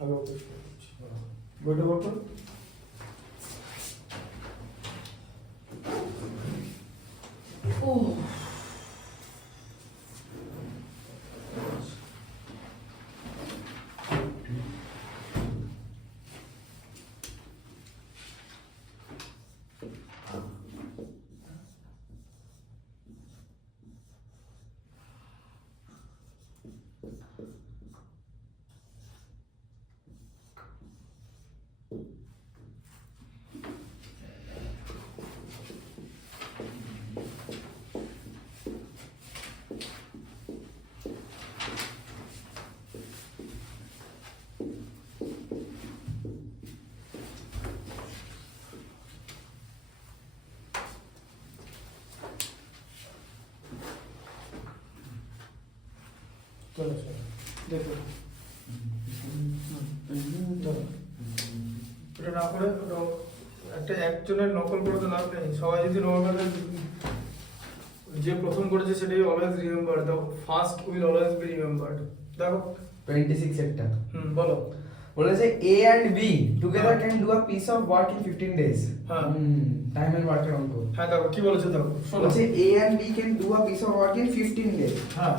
আগে বইটা বলতো। দেখো এটা না করে একটা একজনের নকল করে তো লাভ নেই, সবাই যদি নকল যে প্রথম করেছে সেটাই always remember, the first will always be remembered. দেখো 26 একটা বলো বলেছে A and B together can do a piece of work in 15 days। হ্যাঁ টাইম এন্ড ওয়ার্কের অঙ্ক। হ্যাঁ দেখো কি বলেছে, দেখো শোনো, বলেছে A and B can do a piece of work in 15 days। হ্যাঁ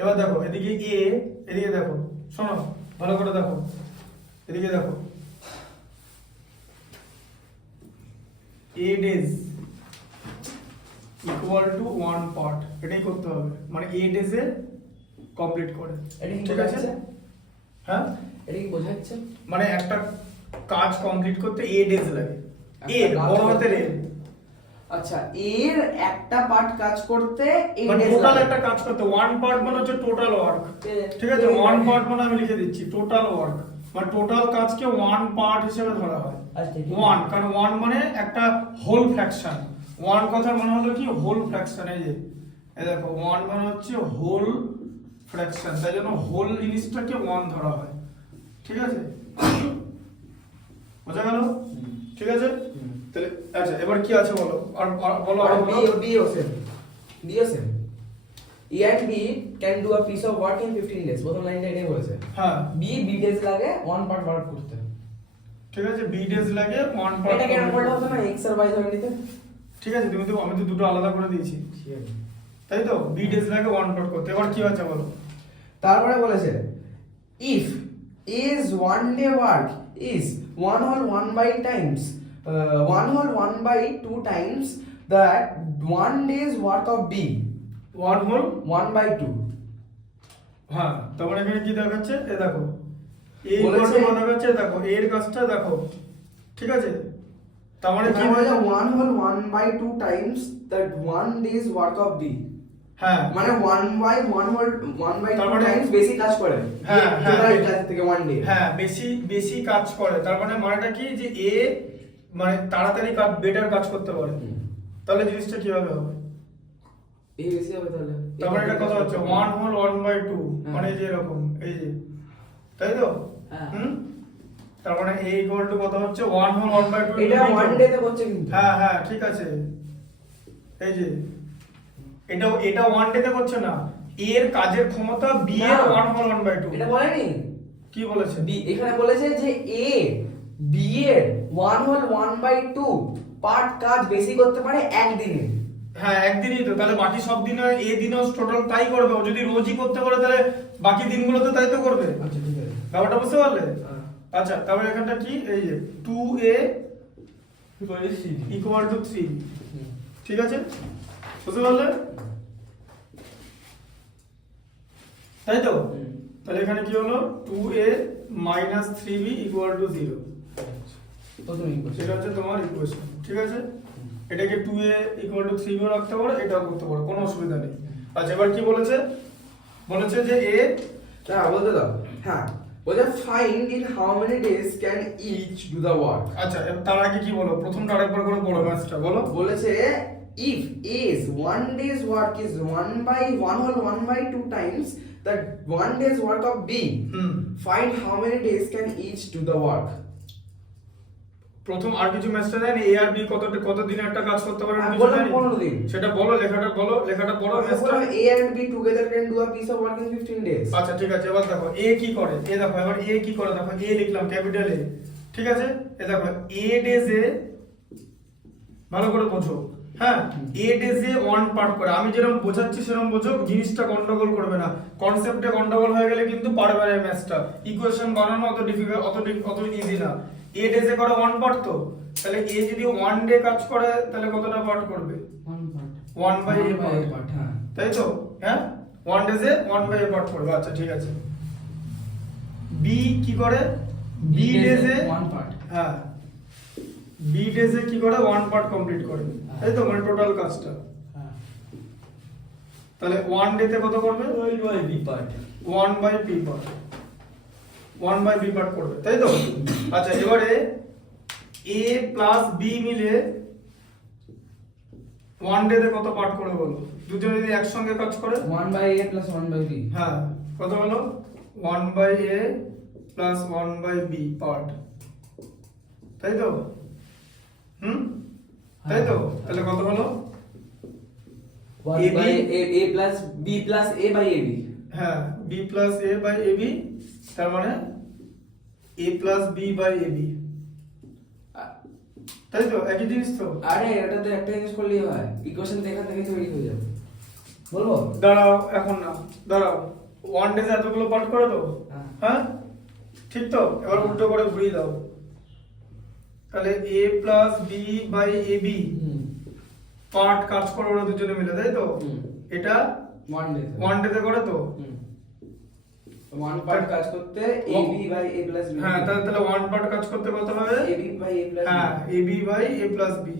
এবার দেখো এদিকে এ, এদিকে দেখো, শোনো ভালো করে দেখো, এদিকে দেখো A days equal to 1 part, এটাই করতে হবে, মানে A days এ কমপ্লিট করে। এটা কি ঠিক আছে? বোঝাচ্ছে? হ্যাঁ এটা কি বোঝাচ্ছে? মানে একটা কাজ কমপ্লিট করতে A days লাগে, এ একটা কাজ বড় হাতের এ, আচ্ছা এর একটা পার্ট কাজ করতে এই মানে days টোটাল লাগে। একটা কাজ করতে 1 পার্ট মানে হচ্ছে টোটাল ওয়ার্ক। ঠিক আছে, 1 পার্ট মানে আমি লিখে দিচ্ছি টোটাল ওয়ার্ক, মানে টোটাল কাজকে 1 পার্ট হিসেবে ধরা হয়। আচ্ছা, ঠিক 1 কারণ 1 মানে একটা হোল ফ্র্যাকশন, 1 কথার মানে হলো কি হোল ফ্র্যাকশন, এই যে এই দেখো 1 মানে হচ্ছে হোল ফ্র্যাকশন, তাই জন্য হোল জিনিসটাকে 1 ধরা হয়। ঠিক আছে, বোঝা গেল? ঠিক আছে, তাহলে আচ্ছা এবার কি আছে বলো, আর বলো আর বলো। B O same A and B can do a piece of work in 15 days। প্রথম লাইনটা এটাই বলেছে। হ্যাঁ B days লাগে 1 পার্ট ওয়ার্ক করতে। ঠিক আছে, বি ডেজ লাগে 1 পার্ট। এটা কেন করলে হতো না x আর y ধরে নিতে? ঠিক আছে, আমি তো দুটো আলাদা করে দিয়েছি, তাই তো বি ডেজ লাগে 1 পার্ট করতে। এবার কি আছে বলো। তারপরে বলেছে if is one day work is 1 whole 1 by times 1 whole 1 by 2 times that 1 day's work of B 1 whole 1 by 2। হ্যাঁ তারপর এখানে কি দেখাচ্ছে, এ দেখো এই বলেছে- কোণটা দেখাচ্ছে, দেখো এর কাজটা দেখো। ঠিক আছে, তার মানে কি কি বলেছে বলেছে, 1 whole 1 by 2 times that 1 day's work of B, হ্যাঁ মানে 1 by 1 whole 1 by 2 তার মানে- times বেশি কাজ করে। হ্যাঁ, হ্যাঁ, টোটাল কাজ থেকে 1 day। হ্যাঁ বেশি কাজ করে, তার মানে মানেটা কি যে এ মানে তাড়াতাড়ি কাজ বেটার কাজ করতে পারে। তাহলে জিনিসটা কিভাবে হবে, এই বেশি হবে তাহলে। তার মানে এটা কথা হচ্ছে 1 হোল 1 বাই 2, হ্যাঁ। মানে এই যে এরকম, এই যে, তাই তো? হ্যাঁ। তার মানে a ইকুয়াল টু কত হচ্ছে 1 হোল 1 বাই 2। এটা 1 ডে তে করছে কিন্তু। হ্যাঁ হ্যাঁ ঠিক আছে, এই যে এটা 1 ডে তে করছে না, a এর কাজের ক্ষমতা b এর 1 হোল 1 বাই 2। এটা বলেনি? কি বলেছে? B এখানে বলেছে যে A B এর 1 হোল 1 বাই 2 পার্ট কাজ বেশি করতে পারে একদিনে। হ্যাঁ একদিনই তো, তাহলে বাকি সব দিনে এ দিনেও টোটাল তাই করবে, ও যদি রোজই করতে পারে তাহলে বাকি দিনগুলোতে তাই তো করবে। আচ্ছা ঠিক আছে। ব্যাপারটা বুঝতে পারলে? আচ্ছা তারপরে এখানটা কি, এই যে 2a ইকুয়াল টু 3। ঠিক আছে, বুঝতে পারলে? তাই তো? তাহলে এখানে কি হলো 2a minus 3b equal to 0। সেটা হচ্ছে তোমার ইকুয়েশন। ঠিক আছে, এটাকে 2a ইকুয়াল টু 3b রাখতে পারো, এটাও করতে পারো, কোনো অসুবিধা নেই। আচ্ছা এবার কি বলেছে, বলেছে যে a, না বলতে দাও। হ্যাঁ বলে find in how many days can each do the work. আচ্ছা তার আগে কি বলো, প্রথমটা আরেকবার করে বলো ম্যাথটা বলো। বলেছে if is 1 day's work is 1 by 1 whole 1 by 2 times that 1 day's work of B, find how many days can each do the work। প্রথম আর কিছু ম্যাথটা জানি এ আর বি কত দিনে একটা কাজ করতে পারে আমি কিছু বললাম জানি? 15 দিন। সেটা বলো, লেখাটা পড়ো ম্যাথটা। A and B together can do a piece of work in 15 days. আচ্ছা ঠিক আছে, এবার দেখো এ কি করে, এ দেখো এবার এ কি করে, দেখো এ লিখলাম ক্যাপিটাল এ, ঠিক আছে। এ দেখো এ ডেজে, ভালো করে বোঝো, হ্যাঁ, এ ডেজে 1 পার্ট করে। আমি যেরকম বোঝাচ্ছি সেরকম বোঝো, জিনিসটা গন্ডগোল করবে না। কনসেপ্টে গন্ডগোল হয়ে গেলে কিন্তু পারবে না এই ম্যাথটা। ইকুয়েশন বানানো অত ডিফিকাল্ট, অত ইজি না। এ ডেজে করে 1 পার্ট, তো তাহলে এ যদি 1 ডে কাজ করে তাহলে কতটা পার্ট করবে? 1 বাই এ পার্ট, হ্যাঁ তাই তো, হ্যাঁ 1 ডেজে 1 বাই এ পার্ট করবে। আচ্ছা ঠিক আছে। বি কি করে? বি ডেজে 1 পার্ট, হ্যাঁ বি ডেজে কি করে? 1 পার্ট কমপ্লিট করে, তাই তো, মানে টোটাল কাজটা। হ্যাঁ তাহলে 1 ডে তে কত করবে? 1 by B part, 1 by B part, 1 by B part করবে, তাই তো। আচ্ছা এবারে এ প্লাস বি মিলে 1 ডে তে কত পার্ট করে বলো? দুজনে যদি একসঙ্গে কাজ করে 1 by a plus 1 by b, হ্যাঁ কত হলো? 1 by A plus 1 by B part, তাই তো, তাই তো। তাহলে কত হলো? 1 by a plus b plus a by ab, হ্যাঁ B plus A by A B, তার মানে A plus B by A B, তাই তো, একই জিনিস তো। আরে এটা তো একটা জিনিস করলেই হয়, ইকুয়েশন দেখা থেকে তৈরি হয়ে যাবে। বলবো দাঁড়াও, এখন না, দাঁড়াও। 1 ডেজে এতগুলো পার্ট করে তো, হ্যাঁ ঠিক তো। এবার উল্টো করে ঘুরিয়ে দাও, তাহলে A plus B by A B part কাজ করে ওরা দুজনে মিলে, তাই তো। এটা 1 ডেতে করে তো, 1 পার্ট কাজ করতে ab by a plus b, হ্যাঁ তাহলে 1 পার্ট কাজ করতে কত হবে? ab by a plus b, হ্যাঁ A B by A plus B,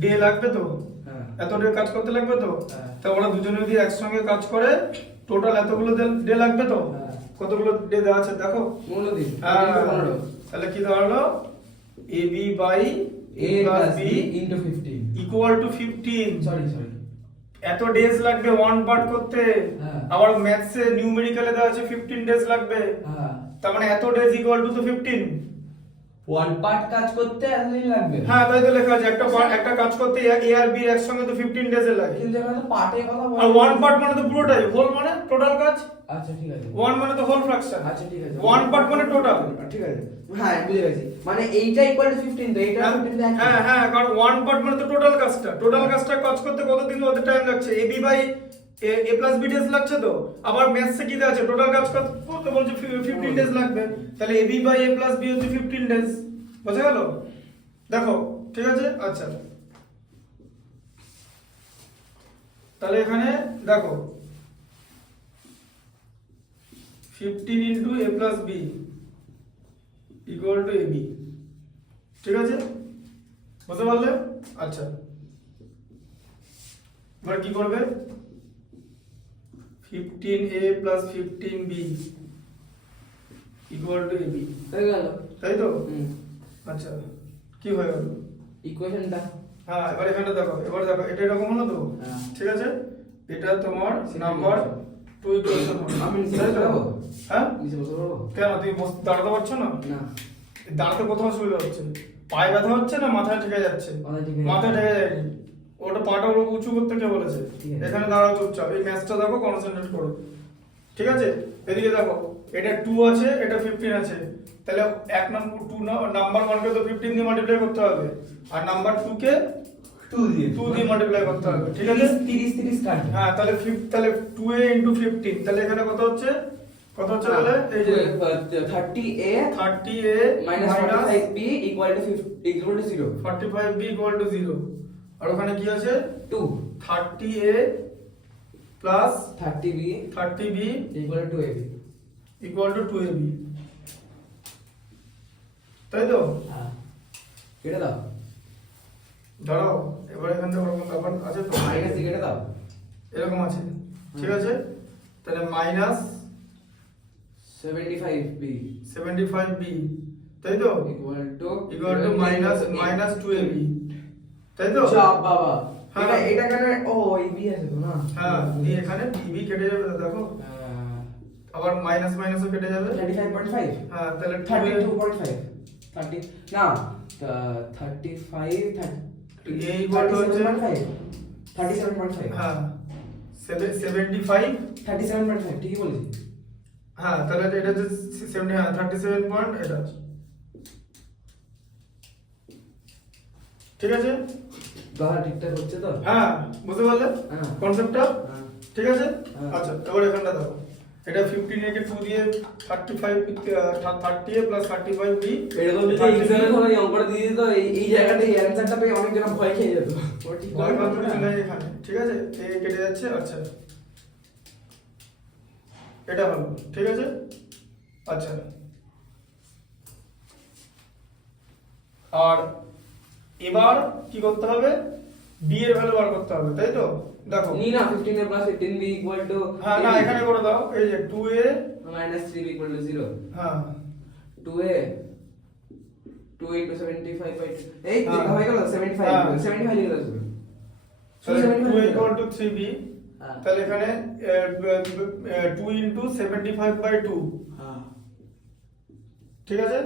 day লাগবে তো, হ্যাঁ এত ডে কাজ করতে লাগবে তো। হ্যাঁ। তা ওরা দুজনে যদি একসঙ্গে কাজ করে টোটাল এতগুলো ডে লাগবে তো। হ্যাঁ। কতগুলো ডে দেওয়া আছে দেখো, 15 দিন, হ্যাঁ 15, তাহলে কি দাঁড়ালো? A B by a plus b into 15, equal to 15। Sorry এত ডেজ লাগবে 1 পার্ট করতে, হ্যাঁ। আবার ম্যাথসে নিউমেরিক্যালে দেওয়া আছে 15 ডেজ লাগবে, হ্যাঁ তার মানে এত ডেজ ইকুয়াল টু তো 15। 1 পার্ট কাজ করতে এতদিন লাগবে, হ্যাঁ তাই তো লেখা আছে, একটা কাজ করতে এ আর বি একসঙ্গে তো 15 ডেজ লাগে। কিন্তু এখানে তো পার্টের কথা বলা, আর 1 পার্ট মানে তো পুরোটাই, হোল মানে টোটাল কাজ। আচ্ছা ঠিক আছে, 1 মানে তো হোল ফ্র্যাকশন, আচ্ছা ঠিক আছে, 1 পার্ট মানে টোটাল। ঠিক আছে, হ্যাঁ বুঝে গেছি, মানে এইটা ইকুয়াল টু 15, তো এইটা 15 তো একই। হ্যাঁ হ্যাঁ, কারণ 1 পার্ট মানে তো টোটাল কাজটা কাজ করতে কতদিন ওদের টাইম লাগছে? A B by A plus B days লাগছে তো। আবার ম্যাথসে কি দেওয়া আছে? টোটাল কাজ করতে বলছে 15 ডেজ লাগবে, তাহলে A B by A plus B হচ্ছে 15 ডেজ, বোঝা গেল? দেখো ঠিক আছে। আচ্ছা তাহলে এখানে দেখো 15 into A plus B equal to A B, ঠিক আছে, বুঝতে পারলে? আচ্ছা এবার কি করবে? 15a plus 15b equal to ab, হয়ে গেল, তাই তো। আচ্ছা কি হয়ে গেল? ইকুয়েশনটা, হ্যাঁ এবার এখানে দেখো, এটা এরকম হলো তো, হ্যাঁ। ঠিক আছে। এটা তোমার নাম্বার 2 ইকুয়েশন হলো। আমি নিচে তাই তো? বসে যাবো? হ্যাঁ নিচে বসে পড়বো? কেন তুমি দাঁড়াতে পারছো না? না, দাঁড়াতে কোথাও অসুবিধা হচ্ছে? পায়ে ব্যথা হচ্ছে না মাথায় ঠেকে যাচ্ছে? মাথায় ঠেকে মাথায় ঠেকে যায়নি, ওটা পাটা উঁচু করতে কে বলেছে? ঠিক আছে। এখানে দাঁড়াও চুপচাপ, এই ম্যাথটা দেখো, কনসেন্ট্রেট করো, ঠিক আছে। এদিকে দেখো, এটা 2 আছে, এটা 15 আছে, তাহলে এক নম্বর 2 নাম্বার 1 কে তো 15 দিয়ে মাল্টিপ্লাই করতে হবে, আর নাম্বার 2 কে 2 দিয়ে মাল্টিপ্লাই করতে হবে, ঠিক আছে। 30 কাট, হ্যাঁ তাহলে 2a ইনটু 15, তাহলে এখানে কত হচ্ছে তাহলে? এই যে 30a 30a minus 45b equal to 0, 45b equal to 0, আর ওখানে কি আছে? 2, 30a plus 30b 30b equal to ab, equal to 2ab, তাই তো। হ্যাঁ কেটে দাও, দাঁড়াও এবার এখান থেকে ওরকম ব্যাপার আছে তো, মাইনাস কেটে দাও, এরকম আছে, ঠিক আছে। তাহলে মাইনাস 75b তাই তো, equal to মাইনাস 2ab, তাই তো। চাপ বাবা, হ্যাঁ। এটা কেন? ও এই বি আছে তো না, হ্যাঁ দিয়ে এখানে bb কেটে যাবে, দেখো আবার মাইনাস মাইনাসও কেটে যাবে। 35.5, হ্যাঁ তাহলে 32.5, 30 না 35 এই বলটা হচ্ছে 37.5 হ্যাঁ 75 37.5 ঠিকই বলেছি। হ্যাঁ তাহলে এটা হচ্ছে 70 হ্যাঁ 37 পয়েন্ট এটা ঠিক আছে গাহা ঠিকঠাক হচ্ছে তো? হ্যাঁ বুঝতে পারলে হ্যাঁ। কনসেপ্টটা হ্যাঁ। ঠিক আছে হ্যাঁ। আচ্ছা এবার এখানটা দেখো এটা 15 একে 2 দিয়ে 35 30 এ প্লাস 35 বি এরকম যদি এক্সামে সবাই অঙ্কটা দিয়ে দিত এই জায়গাতে এই অ্যানসারটা পেয়ে অনেক জন ভয় খেয়ে যেত। ও ঠিক ভয় করে পাবে না। না এখানে ঠিক আছে এ কেটে যাচ্ছে আচ্ছা এটা হলো ঠিক আছে আচ্ছা আর এবার কি করতে হবে বি এর ভ্যালু বার করতে হবে তাই তো দেখো নি না 15 প্লাস 18b ইকুয়াল টু হ্যাঁ না এখানে করে দাও এই যে 2a minus 3b equal to 0 হ্যাঁ 2a 2 into 75 by 2 এই হ্যাঁ। হয়ে গেল 75 হ্যাঁ। 75 লিখে দাও শুধু তাহলে 2 75 equal to 3b হ্যাঁ। তাহলে এখানে 2 into 75 by 2 হ্যাঁ ঠিক আছে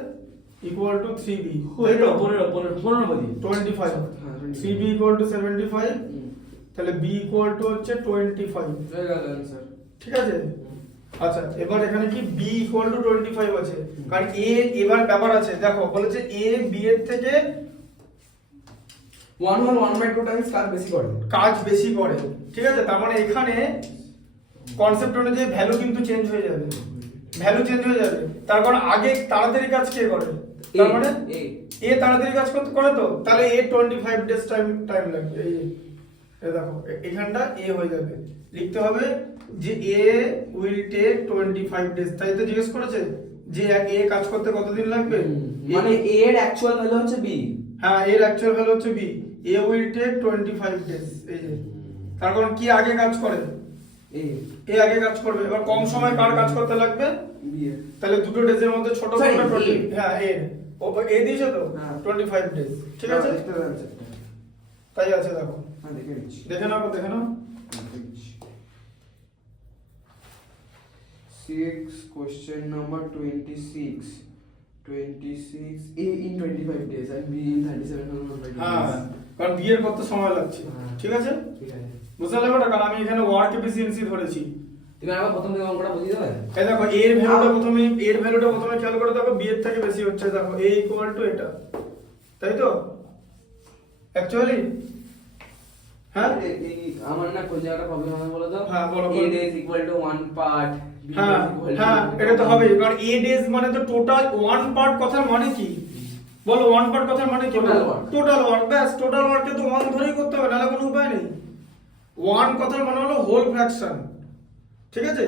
ইকুয়াল টু 3b 15 বলি 25 হ্যাঁ, 3b equal to 75 হুম। তাহলে b equal to হচ্ছে 25 হয়ে গেল आंसर ঠিক আছে আচ্ছা এবার এখানে কি b equal to 25 আছে কারণ a এবার ব্যাপার আছে দেখো বলেছে a b এর থেকে 1 হল 1/2 টাইমস কাজ বেশি করে কাজ বেশি করে ঠিক আছে তার মানে এখানে কনসেপ্ট অনুযায়ী ভ্যালু কিন্তু চেঞ্জ হয়ে যাবে ভ্যালু চেঞ্জ হয়ে যাবে তার কারণ আগে তাড়াতাড়ি কাজ কে করে তার মানে এ তাড়াতাড়ি কাজ করতে করে তো তাহলে এ 25 ডেজ টাইম লাগবে এই দেখো এখানটা এ হয়ে যাবে লিখতে হবে যে এ উইল টেক 25 ডেজ তাই তো জিজ্ঞেস করেছে যে এ কাজ করতে কতদিন লাগবে মানে a এর অ্যাকচুয়াল ভ্যালু হচ্ছে b হ্যাঁ এর অ্যাকচুয়াল ভ্যালু হচ্ছে B A will take 25 days এই যে তার কারণ কি আগে কাজ করে a এ আগে কাজ করবে এবার কম সময় কার কাজ করতে লাগবে b এর তাহলে দুটো ডেজের মধ্যে ছোট Sorry, কোনটা 20 A হ্যাঁ এ ও এ দিয়েছে তো হ্যাঁ। 25 ডেজ ঠিক আছে দেখতে পাচ্ছেন আনসারটা তাই আছে দেখো হ্যাঁ দেখে নিচ্ছি দেখে নাও দেখে নাও 6 question number 26 a in 25 days and b in 37 হ্যাঁ কারণ বি এর কত সময় লাগছে হ্যাঁ। ঠিক আছে ঠিক আছে বুঝতে পারলে কারণ আমি এখানে ওয়ার্ক এফিসিয়েন্সি ধরেছি তুমি আবার প্রথম থেকে অঙ্কটা বুঝিয়ে দেবে এই দেখো এর ভ্যালুটা প্রথমে খেয়াল করে দেখো বি এর থেকে বেশি হচ্ছে দেখো এ ইকুয়াল টু এটা তাই তো অ্যাকচুয়ালি হ্যাঁ আমার না কোন জায়গাটা প্রবলেম হবে বলো তো হ্যাঁ, বলো, a বলো। days equal to 1 part b হ্যাঁ days equal to হ্যাঁ এটা তো হবে কারণ এ ডেজ মানে তো টোটাল ওয়ান পার্ট কথার মানে কি বলো ওয়ান পার্ট কথার মানে কি Total work. টোটাল ওয়ার্ক ব্যাস টোটাল ওয়ার্ককে তো ওয়ান ধরেই করতে হবে নাহলে কোনো উপায় নেই ওয়ান কথার মানে হলো হোল ফ্র্যাকশন ঠিক আছে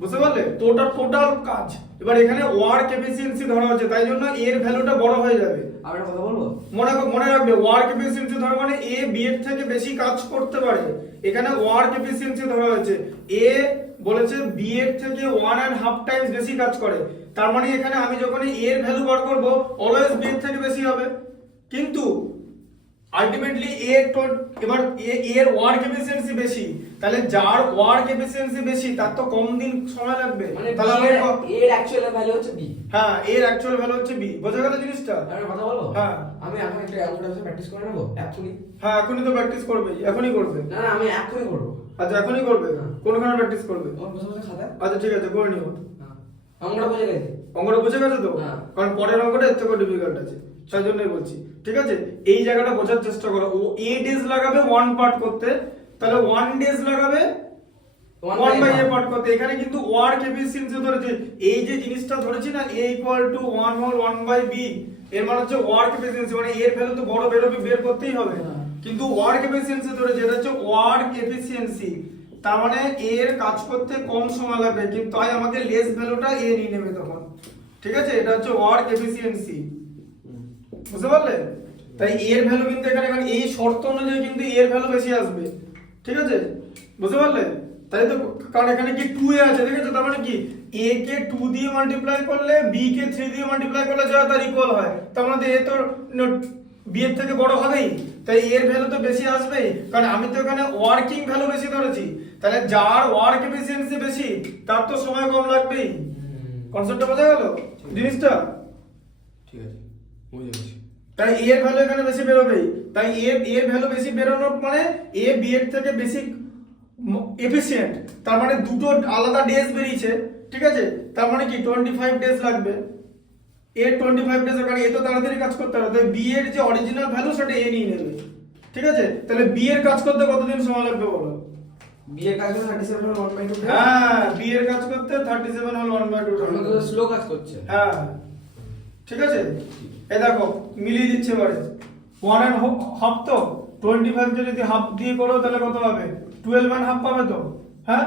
বুঝতে পারলে টোটাল কাজ এবার এখানে ওয়ার্ক এফিসিয়েন্সি ধরা হচ্ছে তাই জন্য এর ভ্যালুটা বড় হয়ে যাবে আর একটা কথা বলবো মনে রাখবে ওয়ার্ক এফিসিয়েন্সি ধরা মানে এ বি এর থেকে বেশি কাজ করতে পারে এখানে ওয়ার্ক এফিসিয়েন্সি ধরা হয়েছে এ বলেছে বি এর থেকে 1.5 টাইমস বেশি কাজ করে তার মানে এখানে আমি যখন এর ভ্যালু বার করব অলওয়েজ বি এর থেকে বেশি হবে কিন্তু আলটিমেটলি এবার এর ওয়ার্ক এফিসিয়েন্সি বেশি তাহলে যার ওয়ার্ক এফিসিয়েন্সি বেশি তার তো কম দিন সময় লাগবে মানে তাহলে b এর অ্যাকচুয়াল ভ্যালু হচ্ছে b হ্যাঁ এর অ্যাকচুয়াল ভ্যালু হচ্ছে বি বোঝা গেল জিনিসটা আর একটা কথা বলবো হ্যাঁ। আমি এখন একটা অঙ্কটা বসে প্র্যাকটিস করে নেবো এখনই হ্যাঁ এখনই তো প্র্যাকটিস করবে এখনই করবে না না আমি এখনই করবো আচ্ছা এখনই করবে হ্যাঁ। কোনখানে প্র্যাকটিস করবে আমার বসে বসে খাতা আচ্ছা ঠিক আছে করে নিও হ্যাঁ অঙ্কটা বুঝে গেছি অঙ্কটা বুঝে গেছে তো হ্যাঁ। কারণ পরের অঙ্কটা এর থেকে ডিফিকাল্ট আছে তাই জন্যই বলছি ঠিক আছে এই জায়গাটা বোঝার চেষ্টা করো ও এ ডেজ লাগাবে ওয়ান পার্ট করতে তাহলে 1 ডেজ লাগাবে 1 বাই এ পার্ট করতে এখানে কিন্তু ওয়ার্ক এফিসিয়েন্সি ধরেছে এই যে জিনিসটা ধরেছি না a equal to 1 whole 1 by b এর মানে হচ্ছে ওয়ার্ক এফিসিয়েন্সি মানে এর ভ্যালু তো বড় বের করতেই হবে হ্যাঁ। কিন্তু ওয়ার্ক এফিসিয়েন্সি ধরেছে এটা হচ্ছে ওয়ার্ক এফিসিয়েন্সি তার মানে এর কাজ করতে কম সময় লাগবে কিন্তু তাই আমাকে লেস ভ্যালুটা এ নিয়ে নেবে তখন ঠিক আছে এটা হচ্ছে ওয়ার্ক এফিসিয়েন্সি বুঝতে পারলে তাই এর ভ্যালু কিন্তু এখানে কারণ এই শর্ত অনুযায়ী কিন্তু এর ভ্যালু বেশি আসবে ঠিক আছে বুঝতে পারলে তাই তো কারণ এখানে কি 2 এ আছে ঠিক আছে তার মানে কি a কে 2 দিয়ে মাল্টিপ্লাই করলে b কে 3 দিয়ে মাল্টিপ্লাই করলে যা তার ইকুয়াল হয় তার মানে a তো b এর থেকে বড় হবেই তাই এর ভ্যালু তো বেশি আসবেই কারণ আমি তো এখানে ওয়ার্কিং ভ্যালু বেশি ধরেছি তাহলে যার ওয়ার্ক এফিসিয়েন্সি বেশি তার তো সময় কম লাগবেই কনসেপ্টটা বোঝা গেল জিনিসটা ঠিক আছে, বুঝে গেছি। তাই এ এর ভ্যালু এখানে বেশি বেরোবেই। তাই এর ভ্যালু বেশি বেরোনো মানে এ বি এর থেকে বেশি এফিশিয়েন্ট। তার মানে দুটো আলাদা ডেজ বেরিয়েছে, ঠিক আছে? তার মানে কি 25 ডেজ লাগবে। এ 25 ডেজ, কারণ এ তো তাড়াতাড়ি কাজ করতে হবে, তাই বি এর যে অরিজিনাল ভ্যালু সেটা এ নিয়ে নেবে, ঠিক আছে? তাহলে বি এর কাজ করতে কতদিন সময় লাগবে বলো? বি এর কাজ হলো 37 হল 1/2। হ্যাঁ, বি এর কাজ করতে 37 হল 1/2। আমরা তো স্লো কাজ করছে। হ্যাঁ, ঠিক আছে? এই দেখো মিলিয়ে দিচ্ছে এবারে 1 and হাফ, তো 25 কে যদি হাফ দিয়ে করো তাহলে কত হবে? 12 and হাফ পাবে তো, হ্যাঁ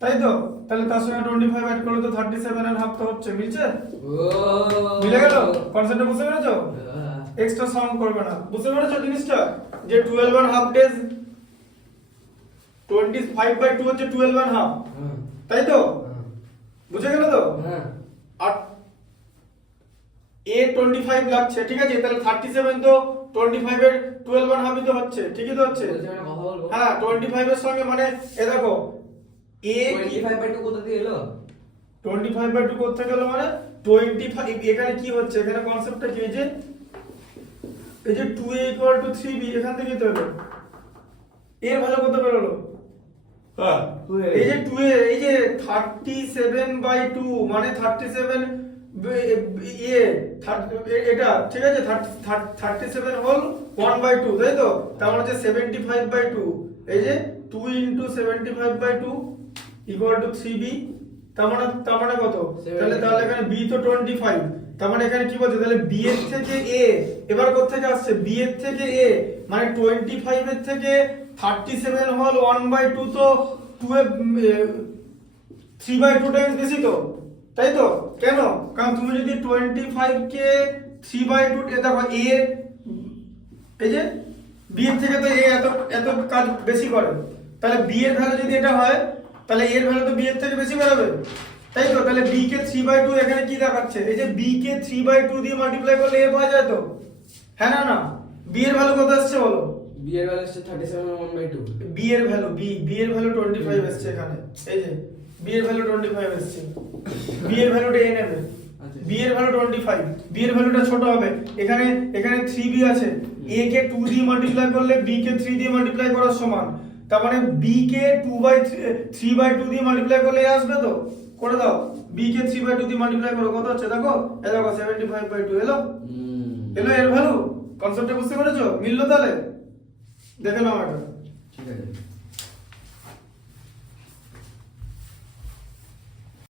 তাই তো? তাহলে তার সঙ্গে 25 অ্যাড করলে তো 37 and হাফ তো হচ্ছে, মিলছে? মিলে গেল? কনসেপ্টটা বুঝতে পেরেছো? এক্সট্রা সাউন্ড করবে না, বুঝতে পেরেছো জিনিসটা? যে 12 and হাফ ডেজ 25/2 হচ্ছে 12 and হাফ, তাই তো? বুঝে গেল তো? হ্যাঁ। আর এ 25 লাগছে, ঠিক আছে? তাহলে 37 তো 25 এর 12 and হাফই তো হচ্ছে, ঠিকই তো হচ্ছে? বলছি আমরা কথা বলবো। হ্যাঁ, 25 এর সঙ্গে মানে এ দেখো এ 25/2 কোথা দিয়ে এলো? 25/2 করতে গেল মানে 25 এখানে কি হচ্ছে? এখানে কনসেপ্টটা কি? এই যে 2a = 3b এখান থেকেই তো এলো। এর ভ্যালু কত বেরোলো? হ্যাঁ, এই যে 2a, এই যে 37/2 মানে 37 এটা, ঠিক আছে? 37 হল 1/2, তাই তো? তার মানে হচ্ছে 75/2, এই যে 2 × 75/2 = 3b। তার মানে কত? তাহলে এখানে b তো 25, তার মানে এখানে কি বলছে? তাহলে b এর থেকে a, এবার কোথা থেকে আসছে? b এর থেকে a, মানে 25 এর থেকে 37 হল 1/2, তো 3/2 টাইমস বেশি তো, তাই তো? কেন? কারণ তুমি যদি 25 কে 3/2, দেখো a, এই যে b এর থেকে তো a এত কাজ বেশি করে, তাহলে b এর ভ্যালু যদি এটা হয় তাহলে এর ভ্যালু তো b এর থেকে বেশি বেরোবে, তাই তো? তাহলে b কে 3/2 এখানে কি দেখাচ্ছে? এই যে b কে 3/2 দিয়ে মাল্টিপ্লাই করলে a পাওয়া যায় তো, হ্যাঁ না না? b এর ভ্যালু কত আসছে বলো? বি এর ভ্যালু হচ্ছে 37 এর 1/2। b এর ভ্যালু b এর ভ্যালু 25 আসছে এখানে, এই যে b এর ভ্যালু 25 আসছে। b এর ভ্যালুটা a নেবে, b এর ভ্যালু 25, b এর ভ্যালুটা ছোট হবে। এখানে 3b আছে, a কে 2 দিয়ে মাল্টিপ্লাই করলে b কে 3 দিয়ে মাল্টিপ্লাই করার সমান, তার মানে b কে 3/2 দিয়ে মাল্টিপ্লাই করলে a আসবে তো? করে দাও, b কে 3/2 দিয়ে মাল্টিপ্লাই করো, কত হচ্ছে দেখো? এই দেখো 75/2 এলো। এলো এর ভ্যালু। কনসেপ্টটা বুঝতে পেরেছো? মিললো তাহলে? দেখে নাও এটা। ঠিক আছে।